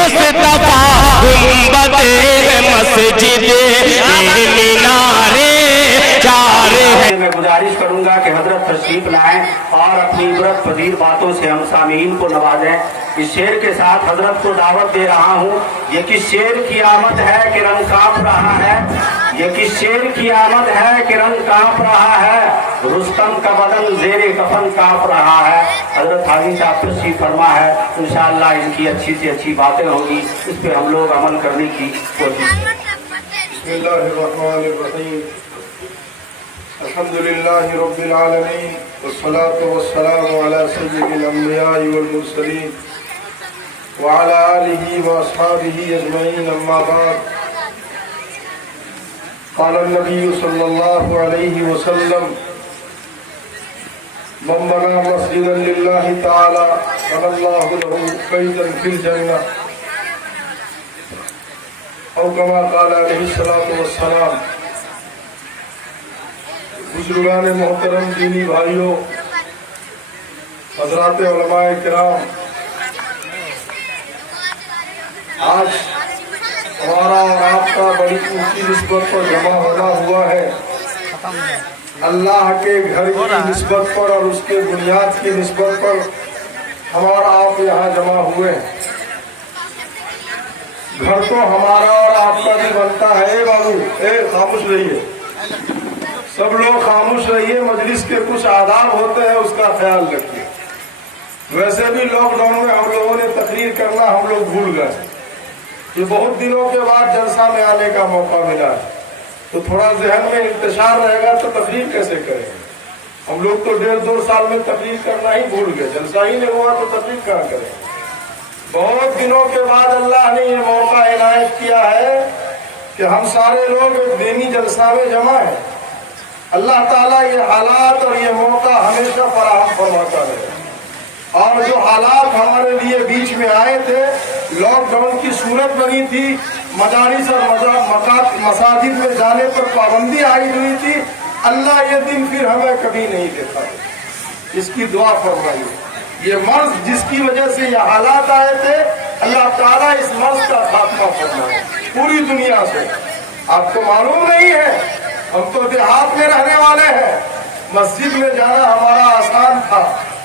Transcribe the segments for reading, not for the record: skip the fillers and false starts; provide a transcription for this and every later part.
مصطفیٰ گنبد مسجد مینارے چار ہے۔ میں گزارش کروں گا کہ حضرت تشریف لائیں اور اپنی عبرت پذیر باتوں سے ہم سامعین کو نوازیں۔ اس شعر کے ساتھ حضرت کو دعوت دے رہا ہوں۔ یہ کس شعر کی آمد ہے کہ رنگ کانپ رہا ہے؟ یہ کس شعر کی آمد ہے کہ رنگ کانپ رہا ہے؟ رستم کا بدن زیر کفن کانپ رہا ہے۔ حضرت حاجی صاحب تشریف فرما ہے، انشاءاللہ ان کی اچھی سے اچھی باتیں ہوں گی، اس پہ ہم لوگ عمل کرنے کی کوشش کریں۔ بسم اللہ الرحمن الرحیم، الحمد للہ رب العالمین، والصلاة والسلام علی سید الانبیاء والمرسلین وعلی آلہ واصحابہ اجمعین، اما بعد۔ قال النبی صلی اللہ علیہ وسلم: من بنى مسجدا للہ تعالی بنى اللہ له بیتا فی الجنہ، او کما قال علیہ الصلاۃ والسلام۔ بزرگان محترم، دینی بھائیوں، حضرات علماء کرام، آج ہمارا اور آپ کا بڑی اونچی نسبت پر جمع ہونا ہوا ہے، اللہ کے گھر کی نسبت پر اور اس کے بنیاد کی نسبت پر ہمارا آپ یہاں جمع ہوئے ہیں۔ گھر تو ہمارا اور آپ کا بھی بنتا ہے۔ بابو خاموش رہیے، سب لوگ خاموش رہیے، مجلس کے کچھ آداب ہوتے ہیں، اس کا خیال رکھیے۔ ویسے بھی لاک ڈاؤن میں ہم لوگوں نے تقریر کرنا ہم لوگ بھول گئے، یہ بہت دنوں کے بعد جلسہ میں آنے کا موقع ملا ہے، تو تھوڑا ذہن میں انتشار رہے گا تو تقریر کیسے کریں گے؟ ہم لوگ تو 1.5-2 سال میں تقریر کرنا ہی بھول گئے، جلسہ ہی نہیں ہوا تو تقریر کہاں کریں گے؟ بہت دنوں کے بعد اللہ نے یہ موقع عنایت کیا ہے کہ ہم سارے لوگ ایک دینی جلسہ میں جمع ہیں۔ اللہ تعالیٰ یہ حالات اور یہ موقع ہمیشہ فراہم فرماتا رہے، اور جو حالات ہمارے لیے بیچ میں آئے تھے، لاک ڈاؤن کی صورت بنی تھی، مدارس اور مساجد میں جانے پر پابندی عائد ہوئی تھی، اللہ یہ دن پھر ہمیں کبھی نہیں دیتا، اس کی دعا فرمائیے۔ یہ مرض جس کی وجہ سے یہ حالات آئے تھے، اللہ تعالیٰ اس مرض کا خاتمہ فرمائے پوری دنیا سے۔ آپ کو معلوم نہیں ہے، ہم تو دیہات میں رہنے والے ہیں، مسجد میں جانا ہمارا آسان تھا،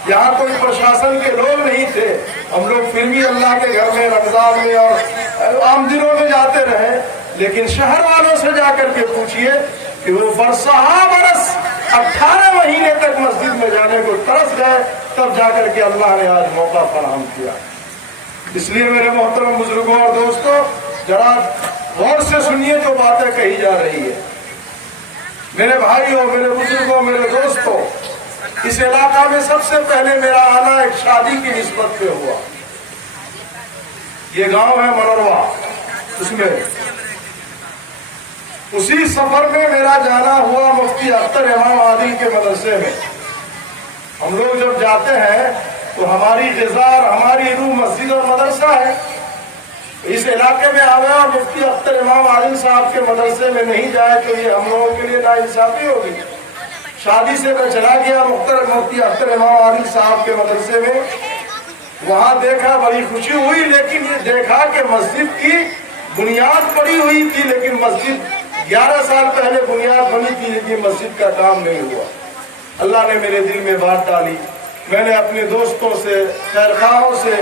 یہاں کوئی پرشاسن کے لوگ نہیں تھے، ہم لوگ پھر بھی اللہ کے گھر میں رمضان میں اور عام دنوں میں جاتے رہے۔ لیکن شہر والوں سے جا کر کے پوچھئے کہ وہ برسہ برس 18 مہینے تک مسجد میں جانے کو ترس گئے، تب جا کر کے اللہ نے آج موقع فراہم کیا۔ اس لیے میرے محترم بزرگوں اور دوستوں، ذرا غور سے سنیے جو باتیں کہی جا رہی ہے۔ میرے بھائیوں، میرے بزرگوں، میرے دوستوں، اس علاقہ میں سب سے پہلے میرا آنا ایک شادی کی نسبت پہ ہوا۔ یہ گاؤں ہے منوروا، اس میں اسی سفر میں میرا جانا ہوا مفتی اختر امام عادل کے مدرسے میں۔ ہم لوگ جب جاتے ہیں تو ہماری غذا اور ہماری روح مسجد اور مدرسہ ہے۔ اس علاقے میں آ گیا اور مفتی اختر امام عادل صاحب کے مدرسے میں نہیں جائے تو یہ ہم لوگوں کے لیے ناانصافی ہوگی۔ شادی سے میں چلا گیا مفتی اختر امام عادل صاحب کے مدرسے میں، وہاں دیکھا، بڑی خوشی ہوئی، لیکن یہ دیکھا کہ مسجد کی بنیاد پڑی ہوئی تھی، لیکن مسجد 11 سال پہلے بنیاد بنی تھی، لیکن مسجد کا کام نہیں ہوا۔ اللہ نے میرے دل میں بات ڈالی، میں نے اپنے دوستوں سے، خیرخواہوں سے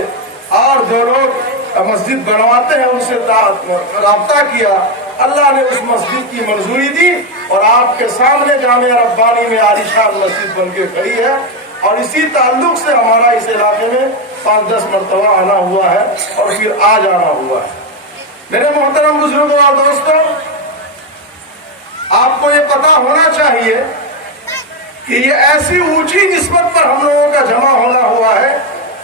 اور جو لوگ مسجد بنواتے ہیں ان سے رابطہ کیا، اللہ نے اس مسجد کی منظوری دی، اور آپ کے سامنے جامعہ ربانی میں عالیشان مسجد بن کے کھڑی ہے، اور اسی تعلق سے ہمارا اس علاقے میں 5-10 مرتبہ آنا ہوا ہے اور پھر آج آنا ہوا ہے۔ میرے محترم بزرگوں اور دوستوں، آپ کو یہ پتا ہونا چاہیے کہ یہ ایسی اونچی نسبت پر ہم لوگوں کا جمع ہونا ہوا ہے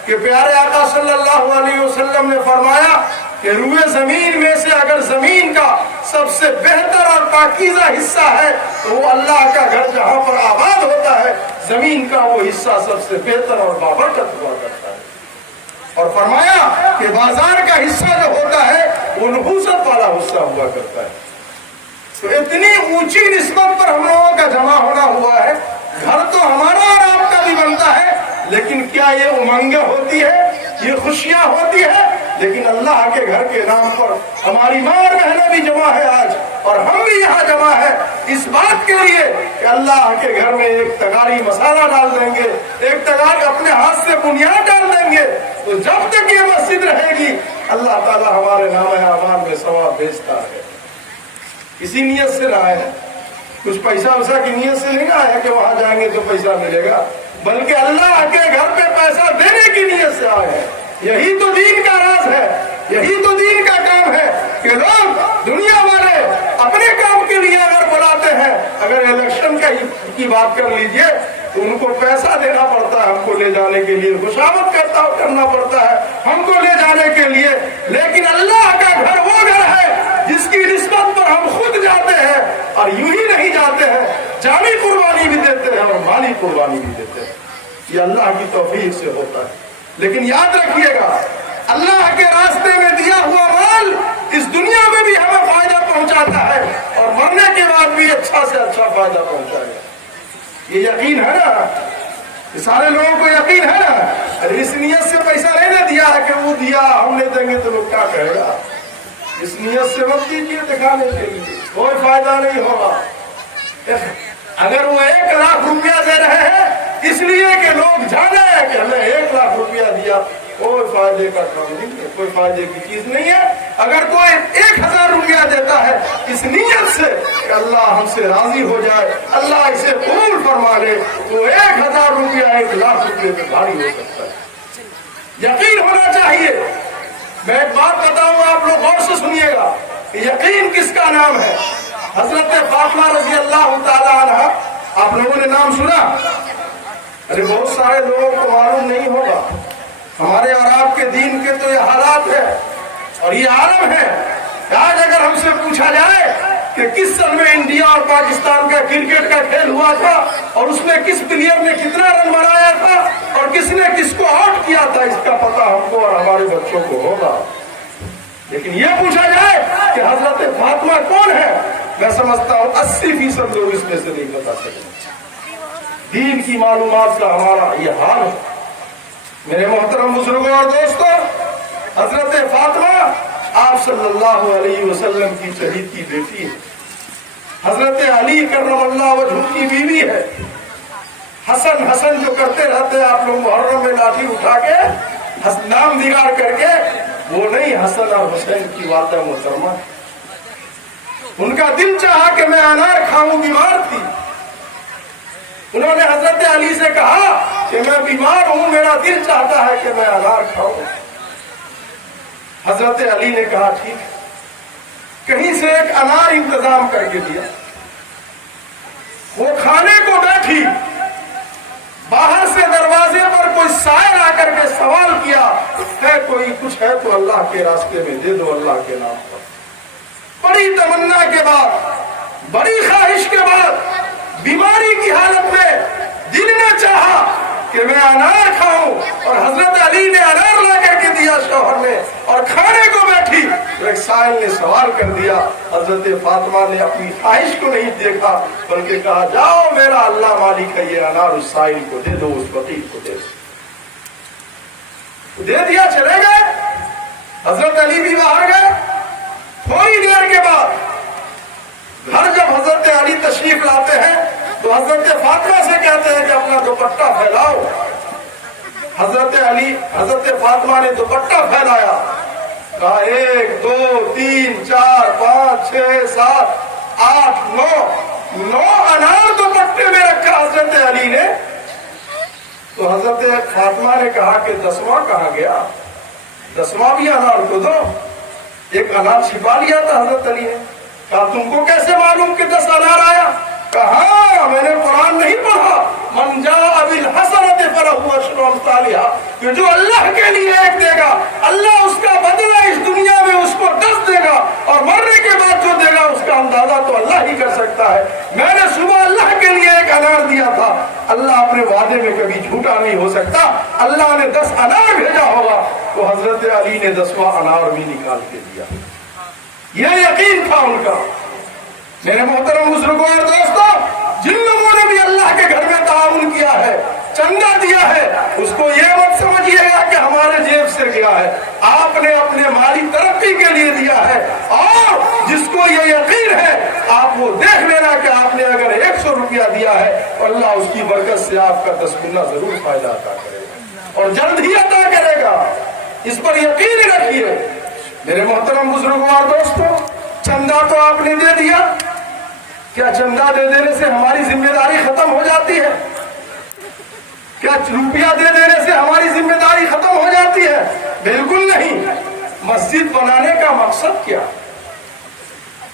کہ پیارے آقا صلی اللہ علیہ وسلم نے فرمایا کہ روئے زمین میں سے اگر زمین کا سب سے بہتر اور پاکیزہ حصہ ہے تو وہ اللہ کا گھر جہاں پر آباد ہوتا ہے، زمین کا وہ حصہ سب سے بہتر اور بابرکت ہوا کرتا ہے۔ اور فرمایا کہ بازار کا حصہ جو ہوتا ہے وہ نحوست والا حصہ ہوا کرتا ہے۔ تو اتنی اونچی نسبت پر ہم لوگوں کا جمع ہونا ہوا ہے۔ گھر تو ہمارا اور آپ کا بھی بنتا ہے، لیکن کیا یہ امنگیں ہوتی ہے، یہ خوشیاں ہوتی ہے؟ لیکن اللہ کے گھر کے نام پر ہماری ماں اور بہنیں بھی جمع ہے آج، اور ہم بھی یہاں جمع ہے اس بات کے لیے کہ اللہ کے گھر میں ایک تغاری مسالہ ڈال دیں گے، ایک تغاری اپنے ہاتھ سے بنیاد ڈال دیں گے، تو جب تک یہ مسجد رہے گی اللہ تعالیٰ ہمارے نام اعمال میں ثواب بھیجتا ہے۔ اسی نیت سے نہ آئے، کچھ پیسہ ویسا کی نیت سے نہیں آیا کہ وہاں جائیں گے تو پیسہ ملے گا، بلکہ اللہ کے گھر پہ پیسہ دینے کی نیت سے آئے ہیں۔ یہی تو دین کا راز ہے، یہی تو دین کا کام ہے کہ لوگ دنیا والے اپنے کام کے لیے اگر بلاتے ہیں، اگر الیکشن کی بات کر لیجئے تو ان کو پیسہ دینا پڑتا ہے، ہم کو لے جانے کے لیے خوشامد کرنا پڑتا ہے ہم کو لے جانے کے لیے، لیکن اللہ کا گھر وہ گھر ہے جس کی نسبت پر ہم خود جاتے ہیں، اور یوں ہی نہیں جاتے ہیں، جانی قربانی بھی دیتے ہیں اور مالی قربانی بھی دیتے ہیں۔ یہ اللہ کی توفیق سے ہوتا ہے۔ لیکن یاد رکھیے گا، اللہ کے راستے میں دیا ہوا مال اس دنیا میں بھی ہمیں فائدہ پہنچاتا ہے اور مرنے کے بعد بھی اچھا سے اچھا فائدہ پہنچائے گا۔ یہ یقین ہے نا، یہ سارے لوگوں کو یقین ہے نا۔ ارے اس نیت سے پیسہ نہیں نہ دیا ہے کہ وہ دیا ہم لے دیں گے تو لوگ کیا کہے گا، اس نیت سے مت دیجیے دکھانے کے لیے، کوئی فائدہ نہیں ہوگا۔ اگر وہ 1 لاکھ روپیہ دے رہے ہیں اس لیے کہ لوگ جانے کہ ہمیں 1 لاکھ روپیہ دیا، کوئی فائدے کا کام نہیں ہے، کوئی فائدے کی چیز نہیں ہے۔ اگر کوئی 1000 روپیہ دیتا ہے اس نیت سے کہ اللہ ہم سے راضی ہو جائے، اللہ اسے قبول فرما لے، تو 1000 روپیہ 1 لاکھ روپیے میں بھاری ہو سکتا ہے۔ یقین ہونا چاہیے۔ میں ایک بات بتاؤں، آپ لوگ غور سے سنیے گا، یقین کس کا نام ہے؟ حضرت فاطمہ رضی اللہ تعالی عنہ، آپ لوگوں نے نام سنا؟ ارے بہت سارے لوگوں کو معلوم نہیں ہوگا۔ ہمارے اور آپ کے دین کے تو یہ حالات ہے اور یہ عالم ہے۔ آج اگر ہم سے پوچھا جائے کہ کس سن میں انڈیا اور پاکستان کا کرکٹ کا کھیل ہوا تھا اور اس میں کس پلیئر نے کتنا رن بنایا تھا اور کس نے کس کو آؤٹ کیا تھا، اس کا پتہ ہم کو اور ہمارے بچوں کو ہوگا۔ لیکن یہ پوچھا جائے کہ حضرت فاطمہ کون ہے، میں سمجھتا ہوں 80% لوگ اس میں سے نہیں بتا سکتے۔ دین کی معلومات کا ہمارا یہ حال ہے۔ میرے محترم بزرگوں اور دوستوں، حضرت فاطمہ آپ صلی اللہ علیہ وسلم کی شہید کی بیٹی ہے، حضرت علی کرم اللہ وجہ کی بیوی ہے۔ حسن جو کرتے رہتے آپ لوگ محرم میں لاٹھی اٹھا کے نام بگاڑ کر کے، وہ نہیں، حسن اور حسین کی والدہ محترمہ۔ ان کا دل چاہا کہ میں انار کھاؤں، بیمار تھی، انہوں نے حضرت علی سے کہا کہ میں بیمار ہوں، میرا دل چاہتا ہے کہ میں انار کھاؤں۔ حضرت علی نے کہا ٹھیک ہے، کہیں سے ایک انار انتظام کر کے دیا۔ وہ کھانے کو بیٹھی، باہر سے دروازے پر کوئی سائل آ کر کے سوال کیا، ہے کوئی کچھ ہے تو اللہ کے راستے میں دے دو، اللہ کے نام پر۔ بڑی تمنا کے بعد، بڑی خواہش کے بعد، بیماری کی حالت میں دل نے چاہا کہ میں انار کھاؤں، اور حضرت علی نے انار لا کر کے دیا شوہر نے، اور کھانے کو بیٹھی تو ایک سائل نے سوال کر دیا۔ حضرت فاطمہ نے اپنی خواہش کو نہیں دیکھا بلکہ کہا جاؤ میرا اللہ مالک ہے، یہ انار اس سائل کو دے دو، اس فقیر کو دے دیا، چلے گئے۔ حضرت علی بھی باہر گئے۔ تھوڑی دیر کے بعد گھر جب حضرت علی تشریف لاتے ہیں تو حضرت فاطمہ سے کہتے ہیں کہ اپنا دوپٹہ پھیلاؤ۔ حضرت فاطمہ نے دوپٹہ پھیلایا، کہا 1 2 3 4 5 6 7 8 9 انار دوپٹے میں رکھا حضرت علی نے۔ تو حضرت فاطمہ نے کہا کہ 10واں کہاں گیا، 10واں بھی انار کو دو۔ ایک انار چھپا لیا تھا حضرت علی نے۔ کہا تم کو کیسے معلوم کہ 10 انار آیا؟ کہا میں نے قرآن نہیں پڑھا، من جاء بالحسنۃ فلہ عشر امثالھا، کہ جو اللہ کے لیے 1 دے گا اللہ اس کا بدلہ اس دنیا میں اس کو 10 دے گا، اور مرنے کے بعد جو دے گا اس کا اندازہ تو اللہ ہی کر سکتا ہے۔ میں نے صبح اللہ کے لیے 1 انار دیا تھا، اللہ اپنے وعدے میں کبھی جھوٹا نہیں ہو سکتا، اللہ نے 10 انار بھیجا ہوگا۔ تو حضرت علی نے 10واں انار بھی نکال کے دیا۔ یہ یقین تھا ان کا۔ میرے محترم بزرگوں اور دوستوں، جن لوگوں نے بھی اللہ کے گھر میں تعاون کیا ہے چندہ دیا ہے، اس کو یہ مت سمجھیے گا کہ ہمارے جیب سے گیا ہے، آپ نے اپنے مالی ترقی کے لیے دیا ہے۔ اور جس کو یہ یقین ہے آپ وہ دیکھ لینا کہ آپ نے اگر 100 روپیہ دیا ہے تو اللہ اس کی برکت سے آپ کا 10 گنا ضرور فائدہ عطا کرے گا اور جلد ہی عطا کرے گا، اس پر یقین رکھیے۔ میرے محترم بزرگوں اور دوستوں، چندہ تو آپ نے دے دیا، کیا چندہ دے دینے سے ہماری ذمہ داری ختم ہو جاتی ہے؟ کیا روپیہ دے دینے سے ہماری ذمہ داری ختم ہو جاتی ہے؟ بالکل نہیں۔ مسجد بنانے کا مقصد کیا؟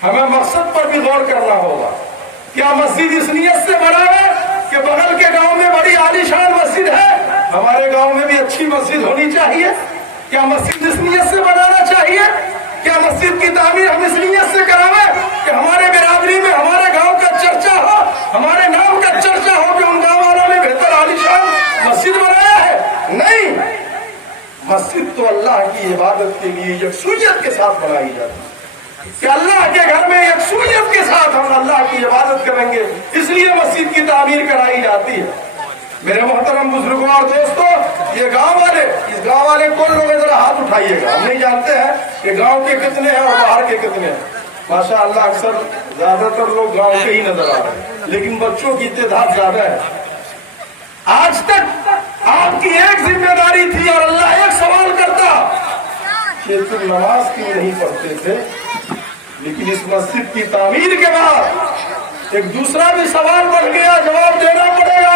ہمیں مقصد پر بھی غور کرنا ہوگا۔ کیا مسجد اس نیت سے بنا ہے کہ بغل کے گاؤں میں بڑی عالیشان مسجد ہے، ہمارے گاؤں میں بھی اچھی مسجد ہونی چاہیے؟ کیا مسجد اس نیت سے بنانا چاہیے؟ کیا مسجد کی تعمیر ہم اس نیت سے کراویں کہ ہمارے برادری میں ہمارے گاؤں کا چرچا ہو، ہمارے نام کا چرچا ہو کہ ان گاؤں والوں نے بہتر عالیشان مسجد بنایا ہے؟ نہیں، مسجد تو اللہ کی عبادت کے لیے یکسوئیت کے ساتھ بنائی جاتی ہے کہ اللہ کے گھر میں یکسوئیت کے ساتھ ہم اللہ کی عبادت کریں گے، اس لیے مسجد کی تعمیر کرائی جاتی ہے۔ میرے محترم بزرگوں اور دوستوں، یہ گاؤں والے، اس گاؤں والے کون لوگ ہیں؟ ذرا ہاتھ اٹھائیے گا، ہم نہیں جانتے ہیں کہ گاؤں کے کتنے ہیں اور باہر کے کتنے ہیں۔ ماشاء اللہ اکثر زیادہ تر لوگ گاؤں کے ہی نظر آ رہے ہیں، لیکن بچوں کی تعداد زیادہ ہے۔ آج تک آپ کی ایک ذمہ داری تھی اور اللہ ایک سوال کرتا کہ تم نماز کیوں نہیں پڑھتے تھے؟ لیکن اس مسجد کی تعمیر کے بعد ایک دوسرا بھی سوال بڑھ گیا، جواب دینا پڑے گا۔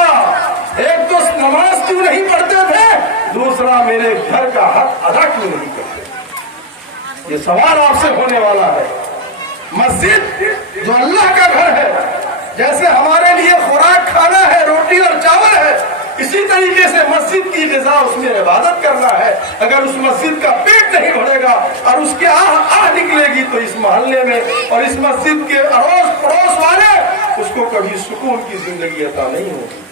ایک تو نماز کیوں نہیں پڑھتے تھے، دوسرا میرے گھر کا حق ادا کیوں نہیں کرتے؟ یہ سوال آپ سے ہونے والا ہے۔ مسجد جو اللہ کا گھر ہے، جیسے ہمارے لیے خوراک کھانا ہے، روٹی اور چاول ہے، اسی طریقے سے مسجد کی غذا، اس میں عبادت کرنا ہے۔ اگر اس مسجد کا پیٹ نہیں بھرے گا اور اس کے آہ نکلے گی تو اس محلے میں اور اس مسجد کے اڑوس پڑوس والے اس کو کبھی سکون کی زندگی عطا نہیں ہوگی۔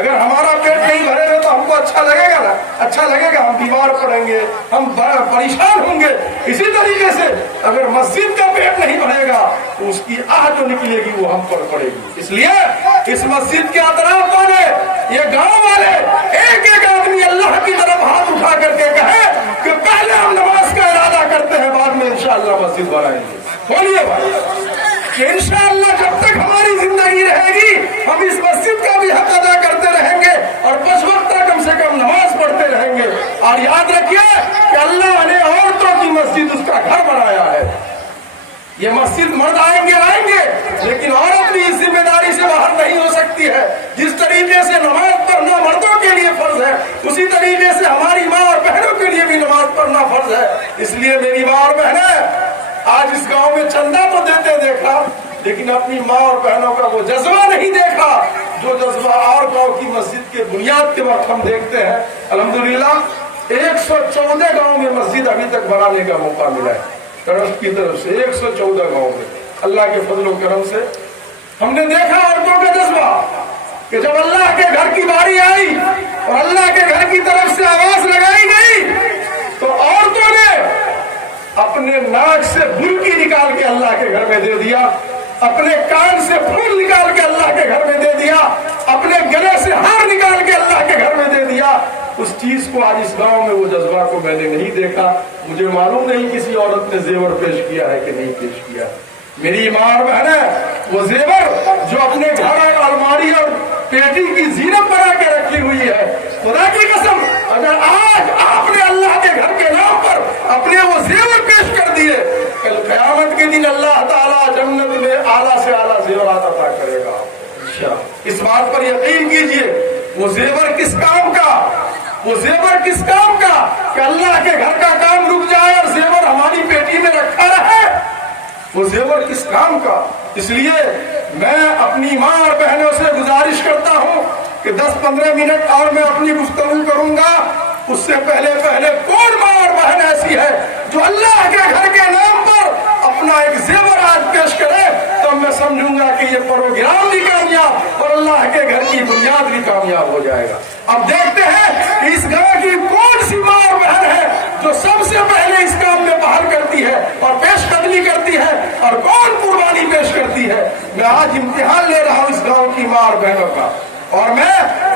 اگر ہمارا پیٹ نہیں بھرے گا تو ہم کو اچھا لگے گا نا؟ اچھا لگے گا، ہم بیمار پڑیں گے، ہم پریشان ہوں گے۔ اسی طریقے سے اگر مسجد کا پیٹ نہیں بھرے گا تو اس کی آہ جو نکلے گی وہ ہم پر پڑے گی۔ اس لیے اس مسجد کے اطراف والے، یہ گاؤں والے، ایک ایک آدمی اللہ کی طرف ہاتھ اٹھا کر کے کہے کہ پہلے ہم نماز کا ارادہ کرتے ہیں، بعد میں انشاءاللہ مسجد بنائیں گے۔ بولیے بھائی کہ انشاءاللہ جب تک ہماری زندگی رہے گی ہم اس مسجد کا بھی حق ادا کرتے رہیں گے اور 5 وقت کم سے کم نماز پڑھتے رہیں گے۔ اور یاد رکھیے کہ اللہ نے عورتوں کی مسجد اس کا گھر بنایا ہے۔ یہ مسجد مرد آئیں گے لیکن عورت بھی اس ذمہ داری سے باہر نہیں ہو سکتی ہے۔ جس طریقے سے نماز پڑھنا مردوں کے لیے فرض ہے، اسی طریقے سے ہماری ماں اور بہنوں کے لیے بھی نماز پڑھنا فرض ہے۔ اس لیے میری ماں اور بہنیں، آج اس گاؤں میں چندہ تو دیتے دیکھا لیکن اپنی ماں اور بہنوں کا وہ جذبہ نہیں دیکھا جو جذبہ اور گاؤں کی مسجد کے بنیاد کے وقت ہم دیکھتے ہیں۔ الحمدللہ 114 گاؤں میں مسجد ابھی تک بنانے کا موقع ملا ہے ٹرسٹ کی طرف سے۔ 114 گاؤں میں اللہ کے فضل و کرم سے ہم نے دیکھا عورتوں کا جذبہ کہ جب اللہ کے گھر کی باری آئی اور اللہ کے گھر کی طرف سے آواز لگائی گئی تو عورتوں نے اپنے ناک سے برقی نکال کے اللہ کے گھر میں دے دیا، اپنے کان سے پھول نکال کے اللہ کے گھر میں دے دیا، اپنے گلے سے ہار نکال کے اللہ کے گھر میں دے دیا۔ اس چیز کو آج اس گاؤں میں وہ جذبہ کو میں نے نہیں دیکھا۔ مجھے معلوم نہیں کسی عورت نے زیور پیش کیا ہے کہ نہیں پیش کیا۔ میری ماں اور بہنیں، وہ زیور جو اپنے گھر الماری اور پیٹی کی زینت بنا کے رکھی ہوئی ہے، خدا کی قسم اگر آج آپ نے اللہ کے گھر کے نام پر اپنے وہ زیور پیش کر دیے، کل قیامت کے دن اللہ تعالیٰ جنت میں اعلیٰ سے اعلیٰ زیورات عطا کرے گا۔ اس بات پر یقین کیجئے، وہ زیور کس کام کا، وہ زیور کس کام کا کہ اللہ کے گھر کا کام رک جائے اور زیور ہماری پیٹی میں رکھا رہے؟ وہ زیور کس کام کا؟ اس لیے میں اپنی ماں اور بہنوں سے گزارش کرتا ہوں کہ 10-15 منٹ اور میں اپنی گفتگو کروں گا، اس سے پہلے کون ماں اور بہن ایسی ہے جو اللہ کے گھر کے نام پر اپنا ایک زیور آج پیش کرے؟ تو میں سمجھوں گا کہ یہ پروگرام بھی کامیاب اور اللہ کے گھر کی بنیاد بھی کامیاب ہو جائے گا۔ اب دیکھتے ہیں کہ اس گاؤں کی کون سی ماں اور بہن ہے جو سب سے پہلے اس کام میں باہر کرتی ہے اور پیش قدمی کرتی ہے اور کون قربانی پیش کرتی ہے۔ میں آج امتحان لے رہا ہوں اس گاؤں کی ماں اور بہنوں کا، اور میں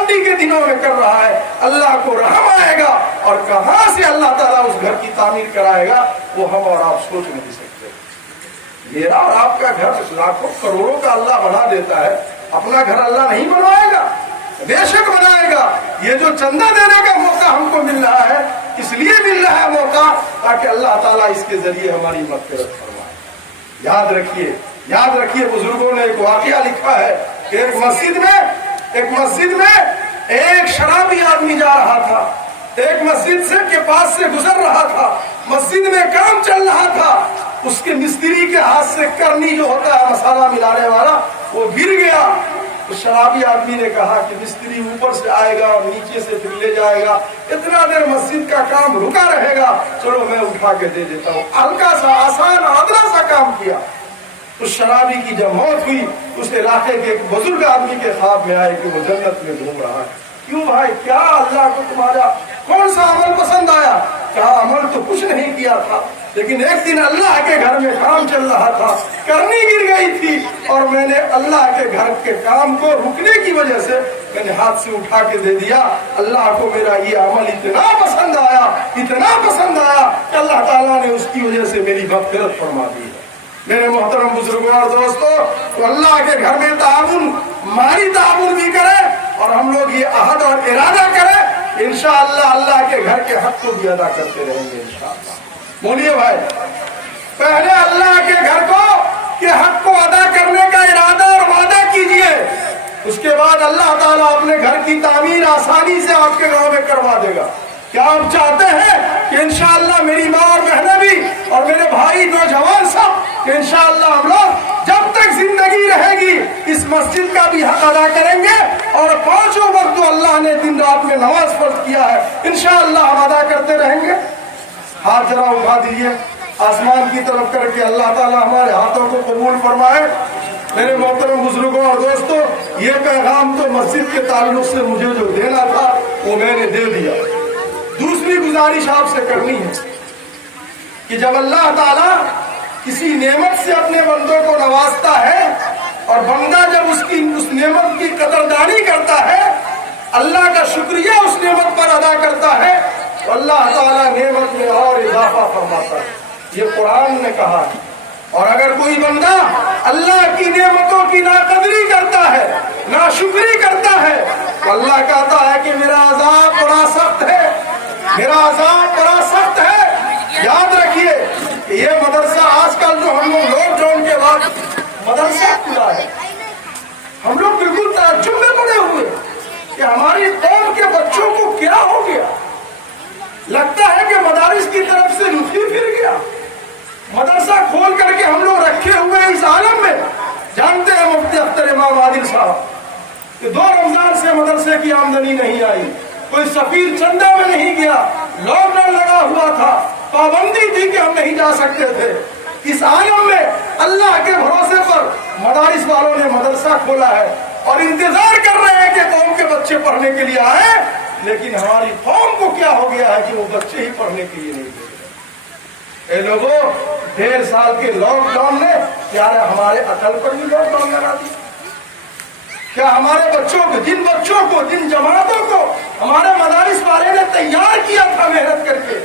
پابندی کے دنوں میں کر رہا ہے، اللہ کو رحم آئے گا، اور کہاں سے اللہ تعالیٰ اس گھر کی تعمیر کرائے گا وہ ہم اور آپ سوچ نہیں سکتے۔ میرا اور آپ کا گھر لاکھوں کروڑوں کا اللہ بنا دیتا ہے، اپنا گھر اللہ نہیں بنوائے گا؟ بے شک بنائے گا۔ یہ جو چندہ دینے کا موقع ہم کو مل رہا ہے، اس لیے مل رہا ہے موقع تاکہ اللہ تعالیٰ اس کے ذریعے ہماری مغفرت فرمائے۔ یاد رکھیے بزرگوں نے ایک واقعہ لکھا ہے کہ ایک مسجد میں ایک شرابی آدمی جا رہا تھا، ایک مسجد کے پاس سے گزر رہا تھا، مسجد میں کام چل رہا تھا، اس کے مستری کے ہاتھ سے کرنی جو ہوتا ہے مسالہ ملانے والا وہ گر گیا۔ اس شرابی آدمی نے کہا کہ مستری اوپر سے آئے گا اور نیچے سے پھر لے جائے گا، اتنا دیر مسجد کا کام رکا رہے گا، چلو میں اٹھا کے دے دیتا ہوں۔ ہلکا سا آسان ادنا سا کام کیا۔ اس شرابی کی جب موت ہوئی، اس علاقے کے ایک بزرگ آدمی کے خواب میں آئے کہ وہ جنت میں گھوم رہا ہے۔ کیوں بھائی، کیا اللہ کو تمہارا کون سا عمل پسند آیا؟ کہا عمل تو کچھ نہیں کیا تھا، لیکن ایک دن اللہ کے گھر میں کام چل رہا تھا، کرنی گر گئی تھی، اور میں نے اللہ کے گھر کے کام کو رکنے کی وجہ سے میں نے ہاتھ سے اٹھا کے دے دیا۔ اللہ کو میرا یہ عمل اتنا پسند آیا کہ اللہ تعالیٰ نے اس کی وجہ سے میری مغفرت فرما دی ہے۔ میرے محترم بزرگوں اور دوستوں، تو اللہ کے گھر میں تعاون، مالی تعاون بھی کرے، اور ہم لوگ یہ عہد اور ارادہ کریں، انشاءاللہ اللہ کے گھر کے حق کو بھی ادا کرتے رہیں گے انشاءاللہ۔ بولیے بھائی، پہلے اللہ کے گھر کے حق کو ادا کرنے کا ارادہ اور وعدہ کیجئے، اس کے بعد اللہ تعالیٰ اپنے گھر کی تعمیر آسانی سے آپ کے گاؤں میں کروا دے گا۔ کیا آپ چاہتے ہیں کہ انشاءاللہ میری ماں اور بہنیں بھی اور میرے بھائی نوجوان سب کہ انشاءاللہ ہم لوگ جب تک زندگی رہے گی اس مسجد کا بھی حق ادا کریں گے، اور 5 وقت جو اللہ نے دن رات میں نماز فرض کیا ہے انشاءاللہ ہم ادا کرتے رہیں گے؟ ہاتھ ذرا اٹھا دیجیے آسمان کی طرف کر کے، اللہ تعالیٰ ہمارے ہاتھوں کو قبول فرمائے۔ میرے محترم بزرگوں اور دوستوں، یہ پیغام تو مسجد کے تعلق سے مجھے جو دینا تھا وہ میں نے دے دیا۔ دوسری گزارش آپ سے کرنی ہے کہ جب اللہ تعالیٰ کسی نعمت سے اپنے بندوں کو نوازتا ہے اور بندہ جب اس نعمت کی قدردانی کرتا ہے، اللہ کا شکریہ اس نعمت پر ادا کرتا ہے، تو اللہ تعالیٰ نعمت میں اور اضافہ فرماتا ہے۔ یہ قرآن نے کہا ہے۔ اور اگر کوئی بندہ اللہ کی نعمتوں کی ناقدری کرتا ہے، ناشکری کرتا ہے، تو اللہ کہتا ہے کہ میرا عذاب بڑا سخت ہے، میرا عذاب بڑا سخت ہے۔ یاد رکھیے کہ یہ مدرسہ آج کل جو ہم لوگ لاک ڈاؤن کے بعد مدرسہ کھلا ہے، ہم لوگ بالکل تعجب میں پڑے ہوئے کہ ہماری قوم کے بچوں کو کیا ہو گیا۔ لگتا ہے کہ مدارس کی طرف سے لطفی پھر گیا۔ مدرسہ کھول کر کے ہم لوگ رکھے ہوئے اس عالم میں، جانتے ہیں مفتی اختر امام عادل صاحب کہ 2 رمضان سے مدرسے کی آمدنی نہیں آئی، کوئی سفیر چندہ میں نہیں گیا، لاک ڈاؤن لگا ہوا تھا، پابندی تھی کہ ہم نہیں جا سکتے تھے۔ اس عالم میں اللہ کے بھروسے پر مدارس والوں نے مدرسہ کھولا ہے اور انتظار کر رہے ہیں کہ قوم کے بچے پڑھنے کے لیے آئے، لیکن ہماری قوم کو کیا ہو گیا ہے کہ وہ بچے ہی پڑھنے کے لیے نہیں دے رہے۔ اے لوگوں، 1.5 سال کے لاک ڈاؤن نے کیا ہمارے عقل پر بھی لاک ڈاؤن لگا دی؟ کیا ہمارے بچوں کو، جن جماعتوں کو ہمارے مدارس والے نے تیار کیا تھا محنت کر کے،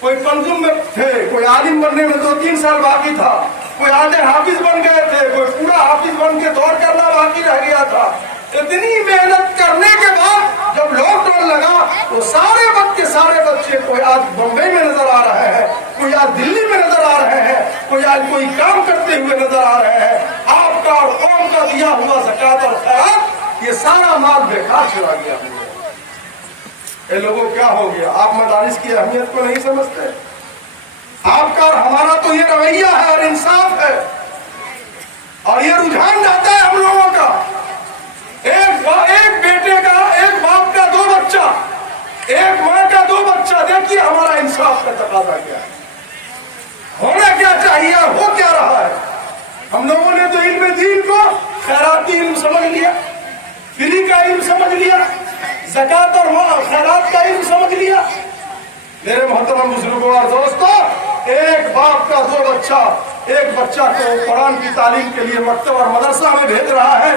کوئی پنجم میں تھے، کوئی عالم بننے میں 2-3 سال باقی تھا، کوئی آدھے حافظ بن گئے تھے، کوئی پورا حافظ بن کے دور کرنا باقی رہ گیا تھا۔ اتنی محنت کرنے کے بعد جب لاک ڈاؤن لگا تو سارے وقت کے سارے بچے، کوئی آج بمبئی میں نظر آ رہے ہیں، کوئی آج دلی میں نظر آ رہے ہیں، کوئی آج کوئی کام کرتے ہوئے نظر آ رہے ہیں۔ آپ کا اور قوم کا دیا ہوا زکات اور خیرات، یہ سارا مال بیکار چلا گیا۔ اے لوگوں، کیا ہو گیا؟ آپ مدارس کی اہمیت کو نہیں سمجھتے؟ آپ کا اور ہمارا تو یہ رویہ ہے اور انصاف ہے، اور یہ رجحان جاتا ہے ہم لوگوں کا۔ ایک بیٹے کا، ایک باپ کا 2 بچہ، ایک ماں کا 2 بچہ، دیکھیے ہمارا انصاف کا تقاضا کیا ہے، ہونا کیا چاہیے، ہو کیا رہا ہے۔ ہم لوگوں نے تو علم دین کو خیراتی علم سمجھ لیا، فری کا علم سمجھ لیا، زکات اور خیرات کا علم سمجھ لیا۔ میرے محترم بزرگوں اور دوستوں، ایک باپ کا 2 بچہ، ایک بچہ کو قرآن کی تعلیم کے لیے مکتب اور مدرسہ میں بھیج رہا ہے،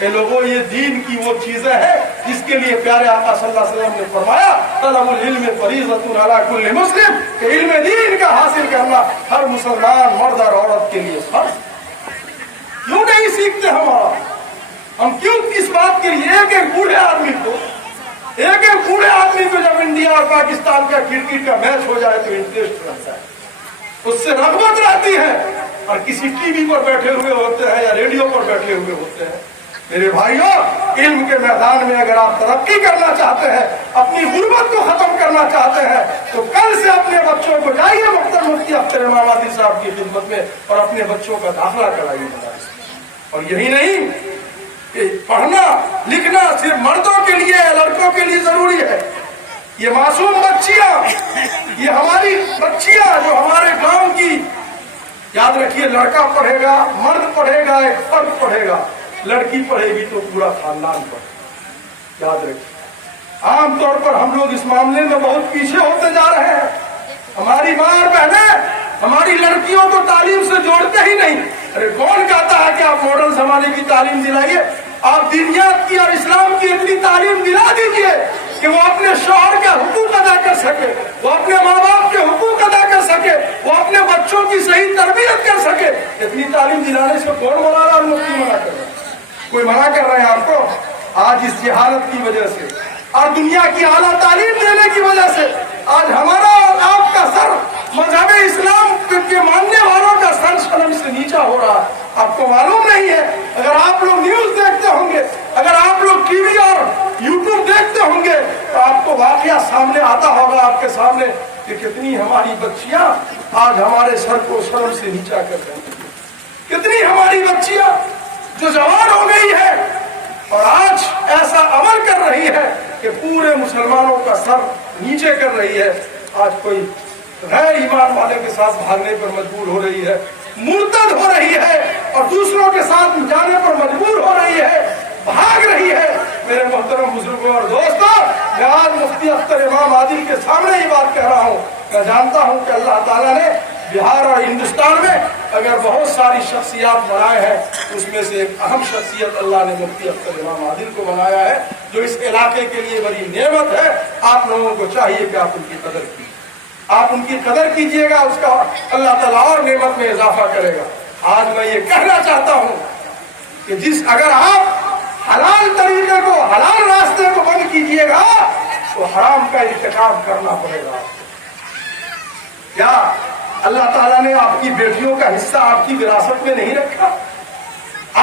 اے لوگوں یہ دین کی وہ چیزیں ہیں جس کے لیے پیارے آقا صلی اللہ علیہ وسلم نے فرمایا طلب العلم فریضۃ علی کل مسلم کہ علم دین کا حاصل کرنا ہر مسلمان مرد اور عورت کے لیے فرض. کیوں نہیں سیکھتے ہم کیوں اس بات کے لیے ایک ایک بوڑھے آدمی کو جب انڈیا اور پاکستان کا کرکٹ کا میچ ہو جائے تو انٹرسٹ رہتا ہے, اس سے رغبت رہتی ہے, اور کسی ٹی وی پر بیٹھے ہوئے ہوتے ہیں یا ریڈیو پر بیٹھے ہوئے ہوتے ہیں. میرے بھائیوں, علم کے میدان میں اگر آپ ترقی کرنا چاہتے ہیں, اپنی غربت کو ختم کرنا چاہتے ہیں, تو کل سے اپنے بچوں کو جائیے محترم مفتی اختر امام عادل صاحب کی خدمت میں اور اپنے بچوں کا داخلہ کرائیے مدارس میں. اور یہی نہیں کہ پڑھنا لکھنا صرف مردوں کے لیے لڑکوں کے لیے ضروری ہے. یہ معصوم بچیاں, یہ ہماری بچیاں جو ہمارے گاؤں کی, یاد رکھیے لڑکا پڑھے گا, مرد پڑھے گا, ایک فرد پڑھے گا, لڑکی پڑھے گی تو پورا خاندان پڑھے. یاد رکھیے عام طور پر ہم لوگ اس معاملے میں بہت پیچھے ہوتے جا رہے ہیں. ہماری ماں اور بہنیں ہماری لڑکیوں کو تعلیم سے جوڑتے ہی نہیں. ارے کون کہتا ہے کہ آپ ماڈرن زمانے کی تعلیم دلائیے؟ آپ دینیات کی اور اسلام کی اتنی تعلیم دلا دیجیے کہ وہ اپنے شوہر کا حقوق ادا کر سکے, وہ اپنے ماں باپ کے حقوق ادا کر سکے, وہ اپنے بچوں کی صحیح تربیت کر سکے. اتنی تعلیم دلانے سے کون منع رہا, مفتی منع کر رہا ہے؟ کوئی منع کر رہے ہیں آپ کو؟ آج اس جہالت کی وجہ سے اور دنیا کی اعلیٰ تعلیم دینے کی وجہ سے آج ہمارا اور آپ کا سر مذہب اسلام کے ماننے والوں کا سر شرم سے نیچا ہو رہا ہے. آپ کو معلوم نہیں ہے؟ اگر آپ لوگ نیوز دیکھتے ہوں گے, اگر آپ لوگ ٹی وی اور یوٹیوب دیکھتے ہوں گے, تو آپ کو واقعہ سامنے آتا ہوگا آپ کے سامنے کہ کتنی ہماری بچیاں آج ہمارے سر کو شرم سے نیچا کر رہی ہیں. کتنی ہماری بچیاں جو جوان ہو گئی ہے اور آج ایسا عمل کر رہی ہے کہ پورے مسلمانوں کا سر نیچے کر رہی ہے. آج کوئی غیر ایمان والے کے ساتھ بھاگنے پر مجبور ہو رہی ہے, مرتد ہو رہی ہے, اور دوسروں کے ساتھ جانے پر مجبور ہو رہی ہے, بھاگ رہی ہے. میرے محترم بزرگوں اور دوستوں, میں آج مفتی اختر امام عادل کے سامنے یہ بات کہہ رہا ہوں. میں جانتا ہوں کہ اللہ تعالیٰ نے بہار اور ہندوستان میں اگر بہت ساری شخصیات بنائے ہیں, اس میں سے ایک اہم شخصیت اللہ نے مفتی اختر امام عادل کو بنایا ہے, جو اس علاقے کے لیے بڑی نعمت ہے. آپ لوگوں کو چاہیے کہ آپ ان کی قدر کیجیے, آپ ان کی قدر کیجیے گا, اس کا اللہ تعالیٰ اور نعمت میں اضافہ کرے گا. آج میں یہ کہنا چاہتا ہوں کہ اگر آپ حلال طریقے کو, حلال راستے کو بند کیجیے گا تو حرام کا ارتکاب کرنا پڑے گا. کیا اللہ تعالیٰ نے آپ کی بیٹیوں کا حصہ آپ کی وراثت میں نہیں رکھا؟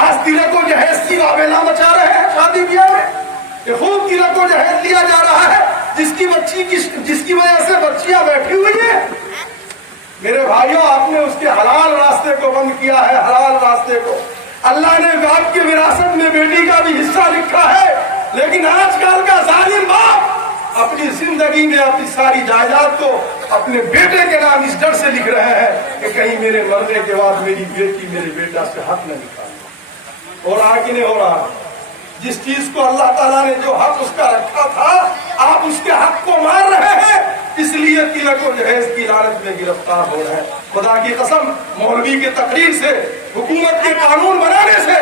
آج تلک و جہیز کی واویلا مچا رہے ہیں شادی بیاہ میں, کہ خوب تلک و جہیز لیا جا رہا ہے جس کی وجہ سے بچیاں بیٹھی ہوئی ہیں. میرے بھائیوں, آپ نے اس کے حلال راستے کو بند کیا ہے. حلال راستے کو اللہ نے باپ کی وراثت میں بیٹی کا بھی حصہ لکھا ہے, لیکن آج کل کا ظالم باپ اپنی زندگی میں اپنی ساری جائیداد کو اپنے بیٹے کے نام اس ڈر سے لکھ رہے ہیں کہ کہیں میرے مرنے کے بعد میری بیٹی میرے بیٹا سے حق نہ نکالے. ہو رہا کہ نہیں ہو رہا؟ جس چیز کو اللہ تعالیٰ نے جو حق اس کا رکھا تھا, آپ اس کے حق کو مار رہے ہیں, اس لیے تلک و جہیز کی لعنت میں گرفتار ہو رہے ہیں. خدا کی قسم, مولوی کی تقریر سے, حکومت کے قانون بنانے سے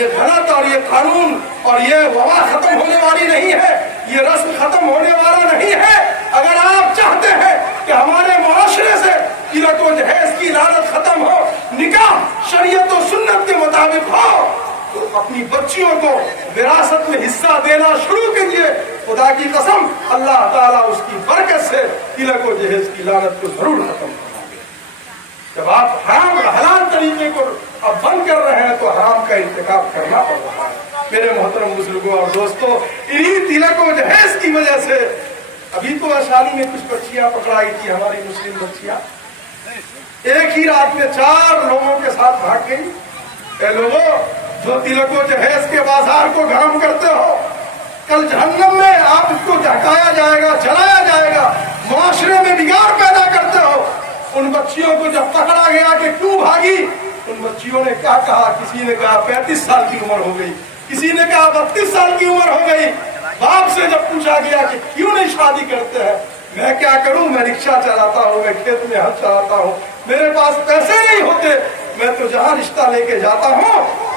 یہ غلط اور یہ قانون اور یہ وبا ختم ہونے والی نہیں ہے, یہ رسم ختم ہونے والا نہیں ہے. اگر آپ چاہتے ہیں کہ ہمارے معاشرے سے تلک و جہیز کی لعنت ختم ہو, نکاح شریعت و سنت کے مطابق ہو, تو اپنی بچیوں کو وراثت میں حصہ دینا شروع کیجیے. خدا کی قسم, اللہ تعالیٰ اس کی برکت سے تلک و جہیز کی لعنت کو ضرور ختم کریں گے. جب آپ حلال طریقے کو اب بند کر رہے ہیں تو حرام کا ارتکاب کرنا پڑ رہا ہے. میرے محترم بزرگوں اور دوستوں, انہی تلک و جہیز کی وجہ سے ابھی تو ویشالی میں کچھ بچیاں پکڑائی تھی, ہماری مسلم بچیاں, ایک ہی رات میں 4 لوگوں کے ساتھ بھاگ گئی. اے لوگوں جو تلک و جہیز کے بازار کو گرم کرتے ہو, کل جہنم میں آپ اس کو جھکایا جائے گا, جلایا جائے گا. معاشرے میں بگاڑ پیدا کرتے ہو. ان بچیوں کو جب پکڑا گیا کہ کیوں بھاگی, ان بچیوں نے کیا کہا؟ کسی نے کہا 35 سال کی عمر ہو گئی, کسی نے کہا 32 سال کی عمر ہو گئی. باپ سے جب پوچھا گیا کہ کیوں نہیں شادی کرتے ہیں, میں کیا کروں, میں رکشہ چلاتا ہوں, میں کھیت میں ہل چلاتا ہوں, میرے پاس پیسے نہیں ہوتے, میں تو جہاں رشتہ لے کے جاتا ہوں